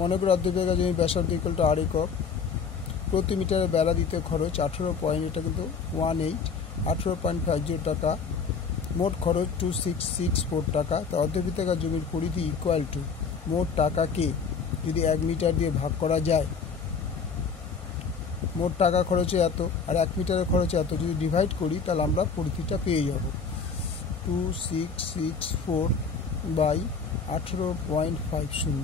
মনে করি অর্ধ বিঘা জমি ব্যাসার্ধ ইকুয়াল টু আর একক। প্রতি মিটারে বেড়া দিতে খরচ 18 এটা কিন্তু 18.50 টাকা। মোট খরচ 2664 টাকা। তো অর্ধবৃত্তাকার জমির পরিধি ইকুয়াল টু মোট টাকাকে যদি 1 মিটার দিয়ে ভাগ করা যায়, মোট টাকা খরচে এত আর 1 মিটারের খরচে এত যদি ডিভাইড করি তাহলে আমরা পরিধিটা পেয়ে যাব 2664 বাই 18.50।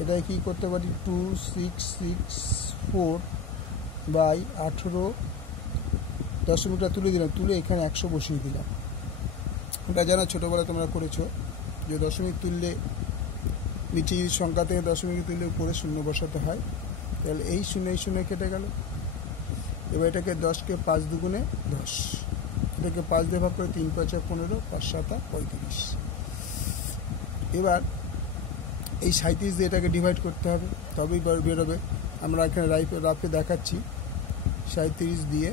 এটাই কি করতে পারি 2664 বাই 18 দশমিকটা তুলে দিলাম, তুলে এখানে 100 বসিয়ে দিলাম। এটা জানা ছোটোবেলায় তোমরা করেছো যে দশমিক তুললে নিচে যদি সংখ্যা থেকে দশমিক তুললে উপরে শূন্য বসাতে হয়। তাহলে এই শূন্য কেটে গেল। এবার এটাকে 10কে 5 দুগুণে 10, এটাকে 5 দিয়ে ভাগ করে 3 5 15, 5 7 35। এবার এই 37 দিয়ে এটাকে ডিভাইড করতে হবে, তবেই বেরোবে। আমরা এখানে রাফে দেখাচ্ছি। 37 দিয়ে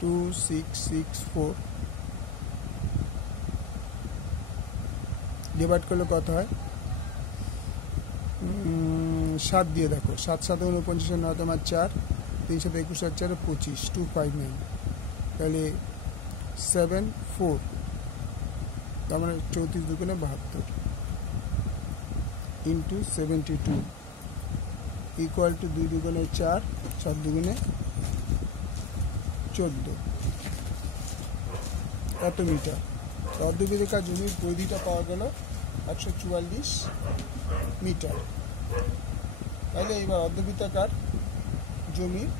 2664 ডিভাইড করলে কত হয় 7 দিয়ে দেখো, 7 7 49, 9 তোমার 4, 3 7 21 আর 4 25, 259। তাহলে 74, তার মানে 34 দুগুণে 72 ইন্টু 72 ইকুয়াল টু 2 দুগুণে 4, 7 দুগুণে 14 এত মিটার। অর্ধবৃত্তাকার জমির পরিধিটা পাওয়া গেল 144 মিটার। তাহলে এবার অর্ধবৃত্তাকার জমির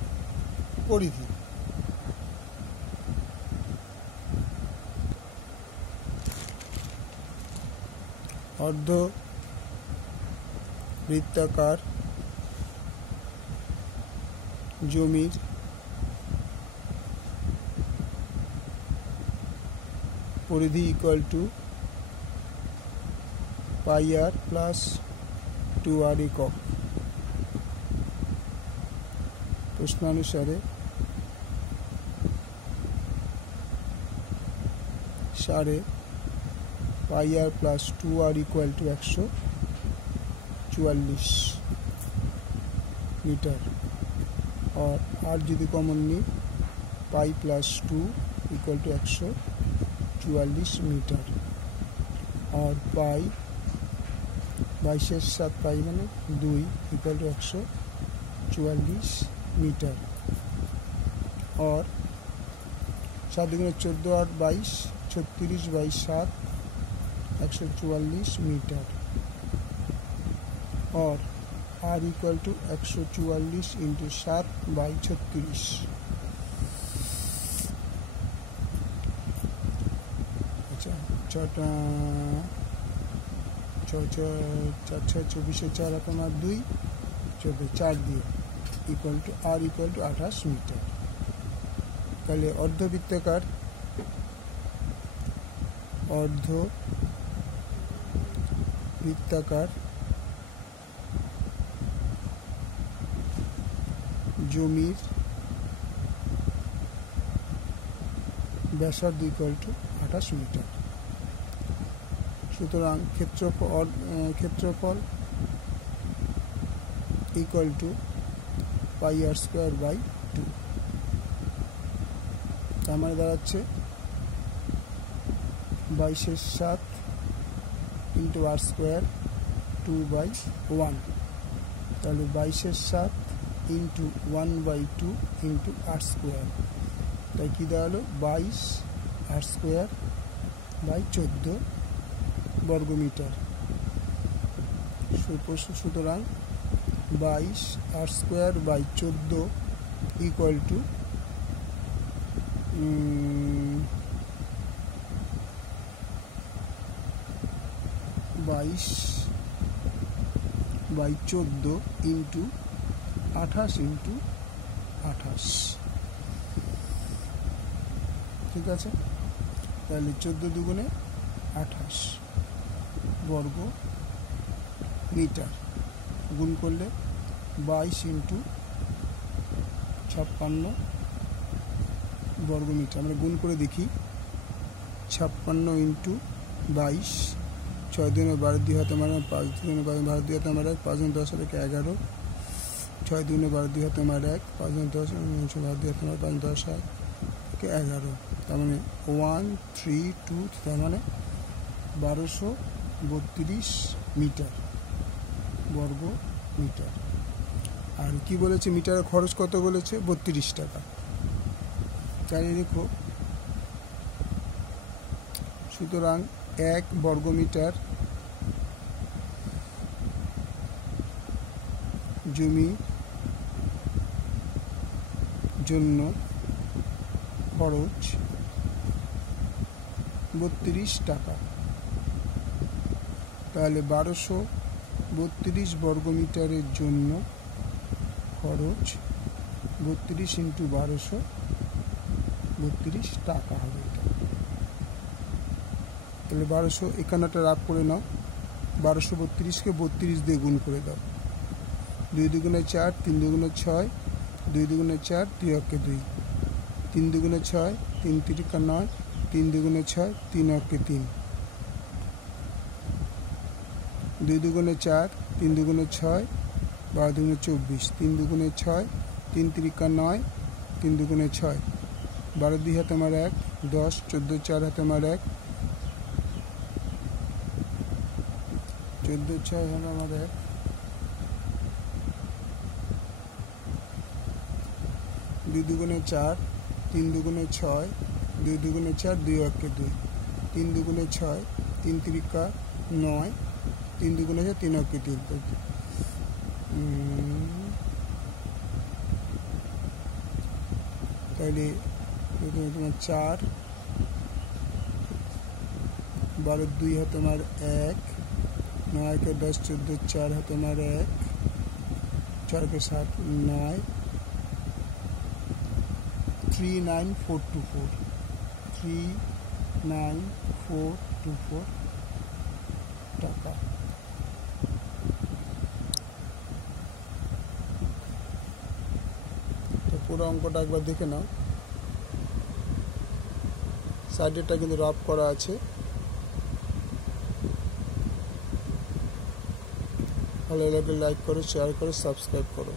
পরিধি অর্ধবৃত্তাকার জমির পরিধি equal to pi r plus 2r একক। প্রশ্নানুসারে pi r plus 2r equal to 144 metre. और r যদি কমন নিই pi plus 2 equal to 144 metre. और पाई 22 7 पाई মানে 2 इक्वल टू 144 मीटर। और 7 दुगुणे 14 और 22 36 बाई 7 144 मीटर। और r equal to 144 into 7 by 36। अच्छा 24 4 তোমার 2 14 4 দিয়ে equal to r equal to 28 metre. তাহলে অর্ধবৃত্তাকার জমির ব্যাসার্ধ ইকুয়াল টু 28 মিটার। সুতরাং ক্ষেত্রফল equal to pi r square by 2। তার মানে দাঁড়াচ্ছে 22/7 ইন্টু আর স্কোয়ার 2/1। তাহলে 22/7 ইন্টু 1/2 ইন্টু আর স্কোয়ার, তাই কী দাঁড়ালো 22 আর স্কোয়ার বাই 14 বর্গমিটার। সুতরাং 22 r square by 14 equal to 22 by 14 into 28 into 28। ঠিক আছে, তাহলে 14 দুগুণে 28 বর্গ মিটার। গুণ করলে 22 ইন্টু 56 বর্গ মিটার। আমরা গুণ করে দেখি 56 ইন্টু 22 6 দুগুণে 12, 2 হাতে মারে 5 দুগুণে 12, 2 হাতে মারে 1, 5 গুণ 10 হাতে 11, 6 দুগুণে 12, 2 হাতে মারে 1, 5 গুণ 10 12, 2 হাতে মারে 5 10 হাতে 11, তার মানে 1 3 2, তার মানে 1232 মিটার বর্গ মিটার। আর কি বলেছে মিটারের খরচ কত বলেছে? 32 টাকা। তাই দেখো, সুতরাং 1 বর্গমিটার জমি জন্য খরচ 32 টাকা। তাহলে 1232 বর্গমিটারের জন্য খরচ 32 ইন্টু 1232 টাকা হবে এটা। তাহলে 1200, এখানেটা রাফ করে নাও, 1232কে 32 দিয়ে গুণ করে দাও। 2 দুগুণে 4, 3 দুগুণে 6, 2 দুগুণে 4, 2 অক্ষে 2, 3 দুগুণে 6, 3 তিরিকা 9, 3 দুগুণে 6, 3 অক্ষে 3, 2 দুগুণে 4, 3 দুগুণে 6, 12 দুগুণে 24, 3 দুগুণে 6, 3 তিরিকা 9, 3 দুগুণে 6, 12 2 হাতে মারে 1, 10, 14 4 হাতে মারে 1, 14 6 হাতে মারে 1, 2 দুগুণে 4, 3 দুগুণে 6, 2 দুগুণে 4, 2 অক্ষে 2, 3 দুগুণে 6, 3 তিরিকা 9, 3 দুগুণে 6, 3 অক্ষে 3, তাহলে তোমার 4, 12 2 হাতে মার 1, 9 কে 10, 14 4 হাতে মার 1, 4 কে 7 9, 39424, 39424 টাকা। তো পুরো অঙ্কটা একবার দেখে নাও, সাইডেরটা কিন্তু রাফ করা আছে। ভালো লাগলে লাইক করো, শেয়ার করো, সাবস্ক্রাইব করো।